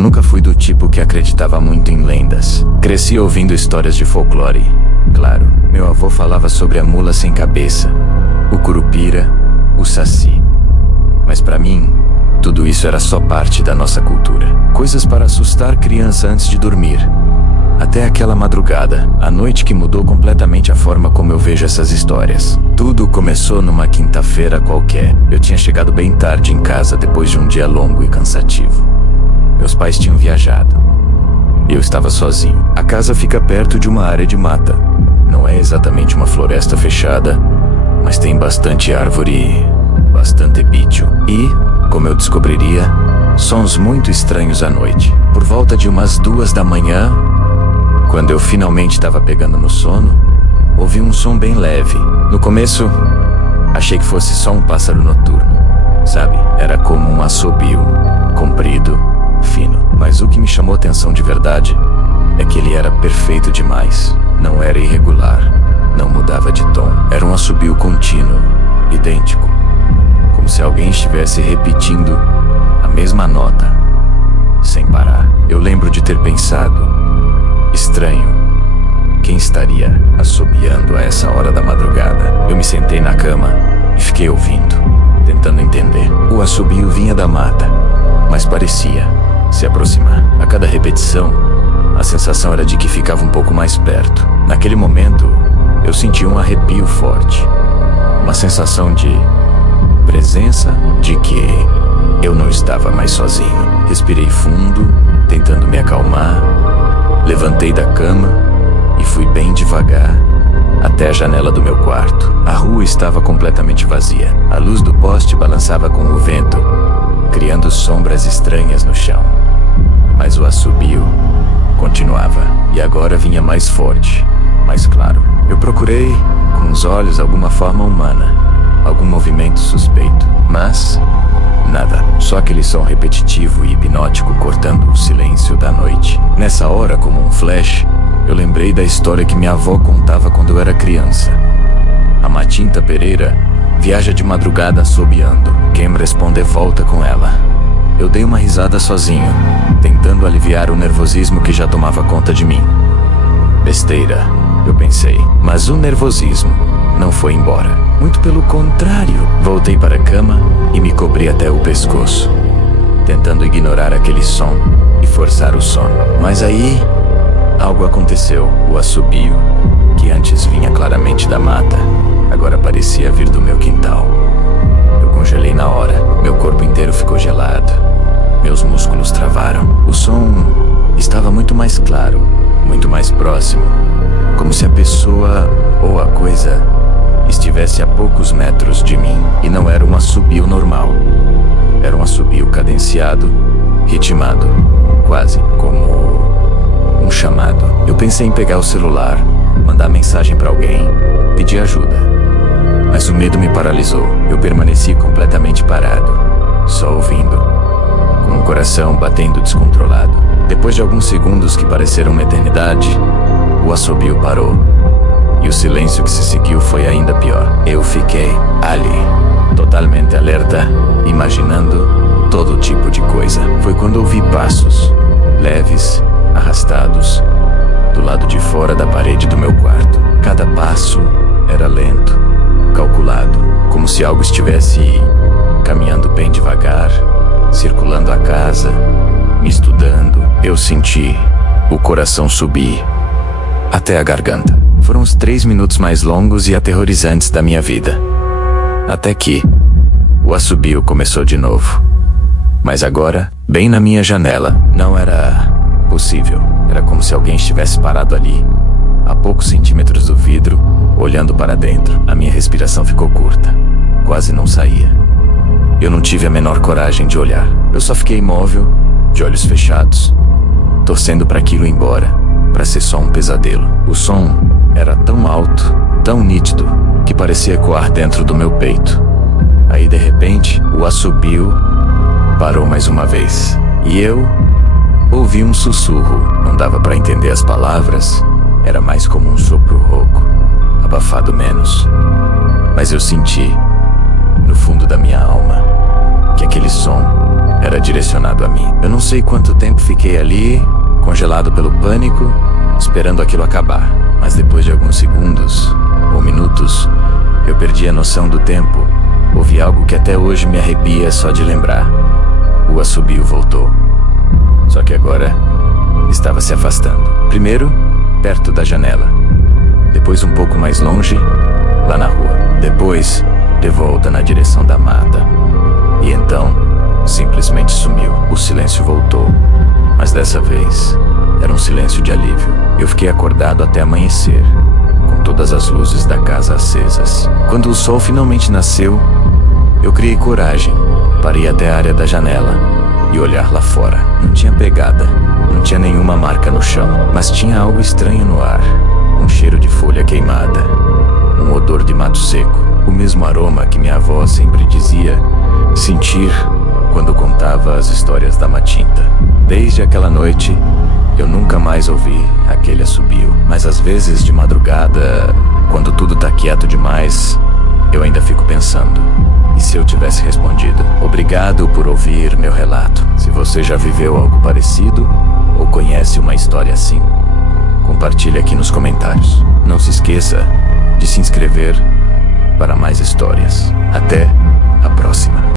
Eu nunca fui do tipo que acreditava muito em lendas. Cresci ouvindo histórias de folclore. Claro, meu avô falava sobre a mula sem cabeça, o curupira, o saci. Mas pra mim, tudo isso era só parte da nossa cultura. Coisas para assustar criança antes de dormir. Até aquela madrugada, a noite que mudou completamente a forma como eu vejo essas histórias. Tudo começou numa quinta-feira qualquer. Eu tinha chegado bem tarde em casa depois de um dia longo e cansativo. Meus pais tinham viajado. E eu estava sozinho. A casa fica perto de uma área de mata. Não é exatamente uma floresta fechada, mas tem bastante árvore e bastante bicho. E, como eu descobriria, sons muito estranhos à noite. Por volta de umas 2 da manhã, quando eu finalmente estava pegando no sono, ouvi um som bem leve. No começo, achei que fosse só um pássaro noturno, sabe? Era como um assobio, comprido, fino. Mas o que me chamou atenção de verdade é que ele era perfeito demais. Não era irregular, não mudava de tom. Era um assobio contínuo, idêntico. Como se alguém estivesse repetindo a mesma nota, sem parar. Eu lembro de ter pensado: estranho, quem estaria assobiando a essa hora da madrugada? Eu me sentei na cama e fiquei ouvindo, tentando entender. O assobio vinha da mata, mas parecia se aproximar. A cada repetição, a sensação era de que ficava um pouco mais perto. Naquele momento, eu senti um arrepio forte. Uma sensação de presença, de que eu não estava mais sozinho. Respirei fundo, tentando me acalmar. Levantei da cama e fui bem devagar até a janela do meu quarto. A rua estava completamente vazia. A luz do poste balançava com o vento, criando sombras estranhas no chão. Mas o assobio continuava, e agora vinha mais forte, mais claro. Eu procurei, com os olhos, alguma forma humana, algum movimento suspeito, mas nada. Só aquele som repetitivo e hipnótico cortando o silêncio da noite. Nessa hora, como um flash, eu lembrei da história que minha avó contava quando eu era criança. A Matinta Pereira viaja de madrugada assobiando. Quem me responde volta com ela. Eu dei uma risada sozinho, tentando aliviar o nervosismo que já tomava conta de mim. Besteira, eu pensei, mas o nervosismo não foi embora. Muito pelo contrário. Voltei para a cama e me cobri até o pescoço, tentando ignorar aquele som e forçar o sono. Mas aí, algo aconteceu. O assobio, que antes vinha claramente da mata, agora parecia vir do meu quintal. Eu congelei na hora. Meu corpo inteiro ficou gelado. Meus músculos travaram. O som estava muito mais claro, muito mais próximo, como se a pessoa ou a coisa estivesse a poucos metros de mim. E não era um assobio normal. Era um assobio cadenciado, ritmado, quase como um chamado. Eu pensei em pegar o celular, mandar mensagem para alguém, pedir ajuda. Mas o medo me paralisou. Eu permaneci completamente parado, só ouvindo, com o coração batendo descontrolado. Depois de alguns segundos que pareceram uma eternidade, o assobio parou. E o silêncio que se seguiu foi ainda pior. Eu fiquei ali, totalmente alerta, imaginando todo tipo de coisa. Foi quando ouvi passos, leves, arrastados, do lado de fora da parede do meu quarto. Cada passo era lento, calculado, como se algo estivesse caminhando bem devagar, circulando a casa, me estudando. Eu senti o coração subir até a garganta. Foram os 3 minutos mais longos e aterrorizantes da minha vida. Até que o assobio começou de novo. Mas agora, bem na minha janela. Não era possível. Era como se alguém estivesse parado ali, a poucos centímetros do vidro, olhando para dentro. A minha respiração ficou curta. Quase não saía. Eu não tive a menor coragem de olhar. Eu só fiquei imóvel, de olhos fechados, torcendo para aquilo ir embora, para ser só um pesadelo. O som era tão alto, tão nítido, que parecia ecoar dentro do meu peito. Aí, de repente, o assobio parou mais uma vez. E eu ouvi um sussurro. Não dava para entender as palavras. Era mais como um sopro rouco, abafado menos. Mas eu senti, no fundo da minha alma, que aquele som era era direcionado a mim. Eu não sei quanto tempo fiquei ali, congelado pelo pânico, esperando aquilo acabar. Mas depois de alguns segundos, ou minutos, eu perdi a noção do tempo. Ouvi algo que até hoje me arrepia só de lembrar. O assobio voltou. Só que agora estava se afastando. Primeiro, perto da janela. Depois um pouco mais longe, lá na rua. Depois, de volta na direção da mata. E então, simplesmente sumiu. O silêncio voltou. Mas dessa vez, era um silêncio de alívio. Eu fiquei acordado até amanhecer, com todas as luzes da casa acesas. Quando o sol finalmente nasceu, eu criei coragem para ir até a área da janela e olhar lá fora. Não tinha pegada, não tinha nenhuma marca no chão, mas tinha algo estranho no ar. Um cheiro de folha queimada, um odor de mato seco, o mesmo aroma que minha avó sempre dizia sentir quando contava as histórias da Matinta. Desde aquela noite, eu nunca mais ouvi aquele assobio. Mas às vezes, de madrugada, quando tudo tá quieto demais, eu ainda fico pensando: e se eu tivesse respondido? Obrigado por ouvir meu relato. Se você já viveu algo parecido ou conhece uma história assim, compartilhe aqui nos comentários. Não se esqueça de se inscrever para mais histórias. Até a próxima.